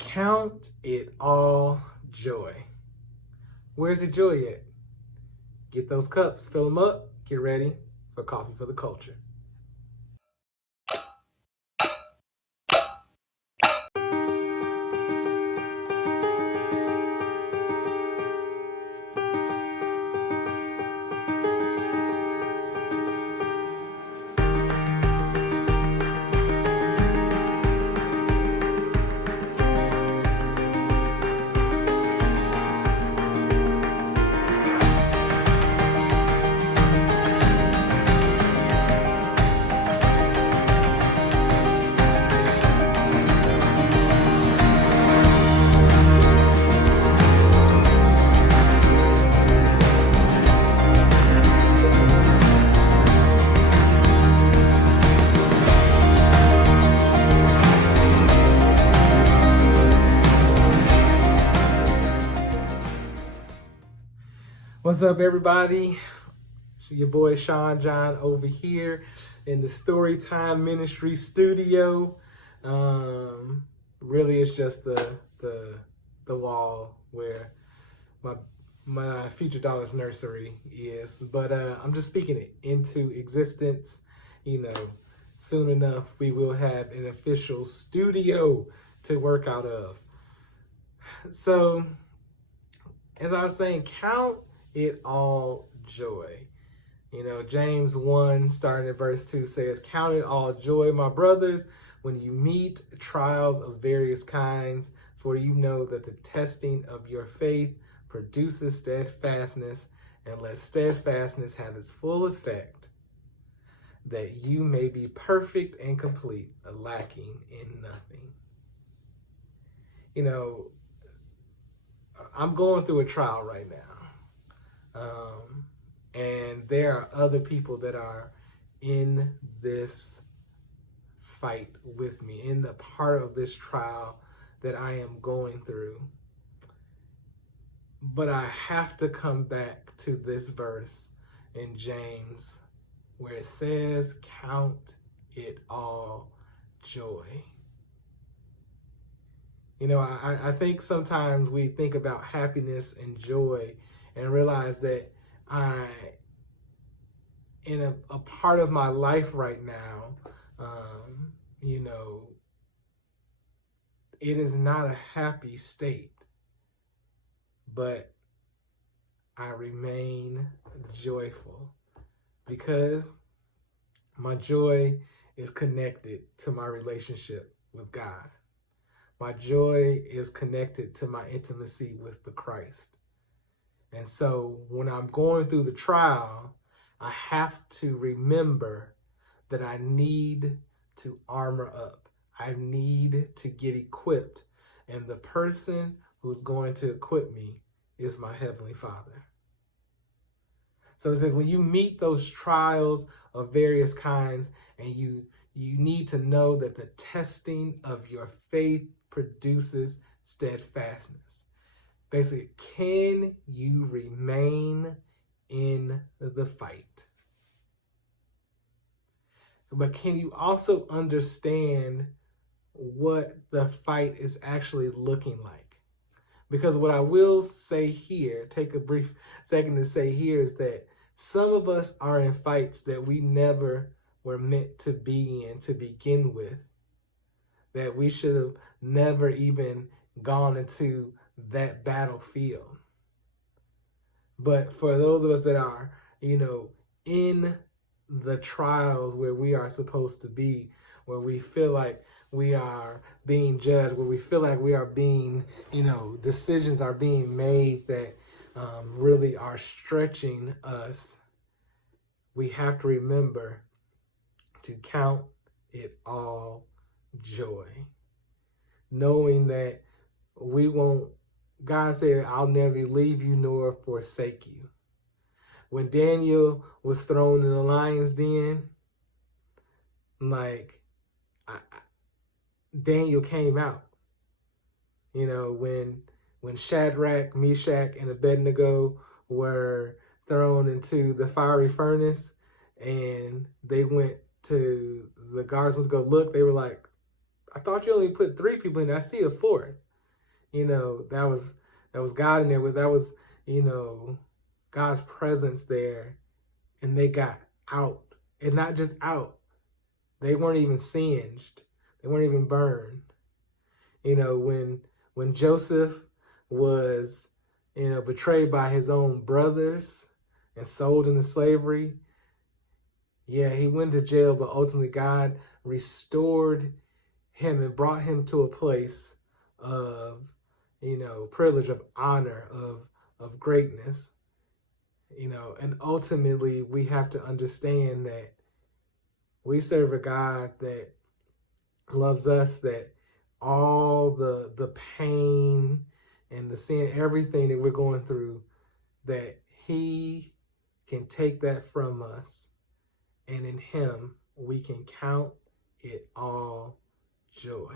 Count it all joy. Where's the joy at? Get those cups, fill them up, get ready for Coffee for the Culture. What's up, everybody? It's your boy Sean John over here in the Storytime Ministry studio. Really, it's just the wall where my future daughter's nursery is. But I'm just speaking it into existence. You know, soon enough we will have an official studio to work out of. So, as I was saying, count it all joy. You know, James 1, starting at verse 2 says, "Count it all joy, my brothers, when you meet trials of various kinds, for you know that the testing of your faith produces steadfastness, and let steadfastness have its full effect, that you may be perfect and complete, lacking in nothing." You know, I'm going through a trial right now. And there are other people that are in this fight with me, in the part of this trial that I am going through. But I have to come back to this verse in James where it says, "Count it all joy." You know, I think sometimes we think about happiness and joy and realize that in a part of my life right now, you know, it is not a happy state, but I remain joyful because my joy is connected to my relationship with God. My joy is connected to my intimacy with the Christ. And so when I'm going through the trial, I have to remember that I need to armor up. I need to get equipped. And the person who's going to equip me is my Heavenly Father. So it says, when you meet those trials of various kinds, and you need to know that the testing of your faith produces steadfastness. Basically, can you remain in the fight? But can you also understand what the fight is actually looking like? Because what I will say here, take a brief second to say here, is that some of us are in fights that we never were meant to be in to begin with, that we should have never even gone into that battlefield. But for those of us that are, you know, in the trials where we are supposed to be, where we feel like we are being judged, where we feel like we are being, you know, decisions are being made that really are stretching us, we have to remember to count it all joy, knowing that we won't. God said, "I'll never leave you nor forsake you." When Daniel was thrown in the lion's den, Daniel came out. You know, when Shadrach, Meshach, and Abednego were thrown into the fiery furnace, and they went to the guards went to go look, they were like, "I thought you only put 3 people in. I see a 4th." that was God in there, but that was, God's presence there, and they got out. And not just out, they weren't even singed, they weren't even burned. When Joseph was, betrayed by his own brothers and sold into slavery, yeah, he went to jail, but ultimately God restored him and brought him to a place of, privilege, of honor, of greatness. And ultimately we have to understand that we serve a God that loves us, that all the pain and the sin, everything that we're going through, that he can take that from us, and in him we can count it all joy.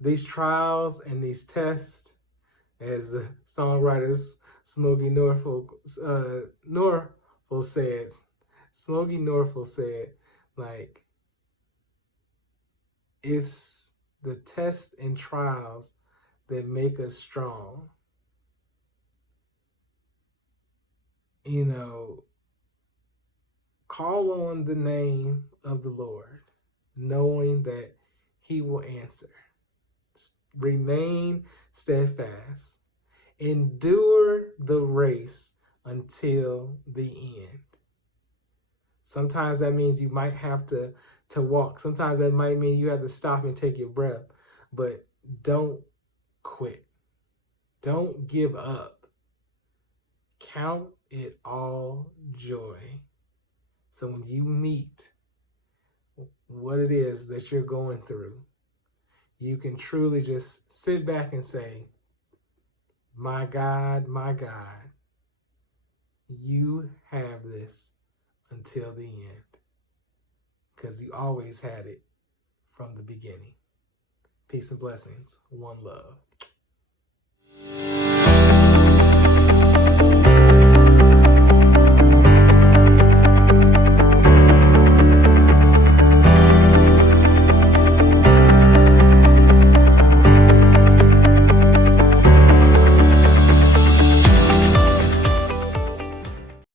These trials and these tests, as the songwriters Smokey Norfolk said, like, it's the tests and trials that make us strong. Call on the name of the Lord, knowing that he will answer. Remain steadfast. Endure the race until the end. Sometimes that means you might have to walk. Sometimes that might mean you have to stop and take your breath. But don't quit. Don't give up. Count it all joy. So when you meet what it is that you're going through, you can truly just sit back and say, my God, you have this until the end, because you always had it from the beginning. Peace and blessings. One love.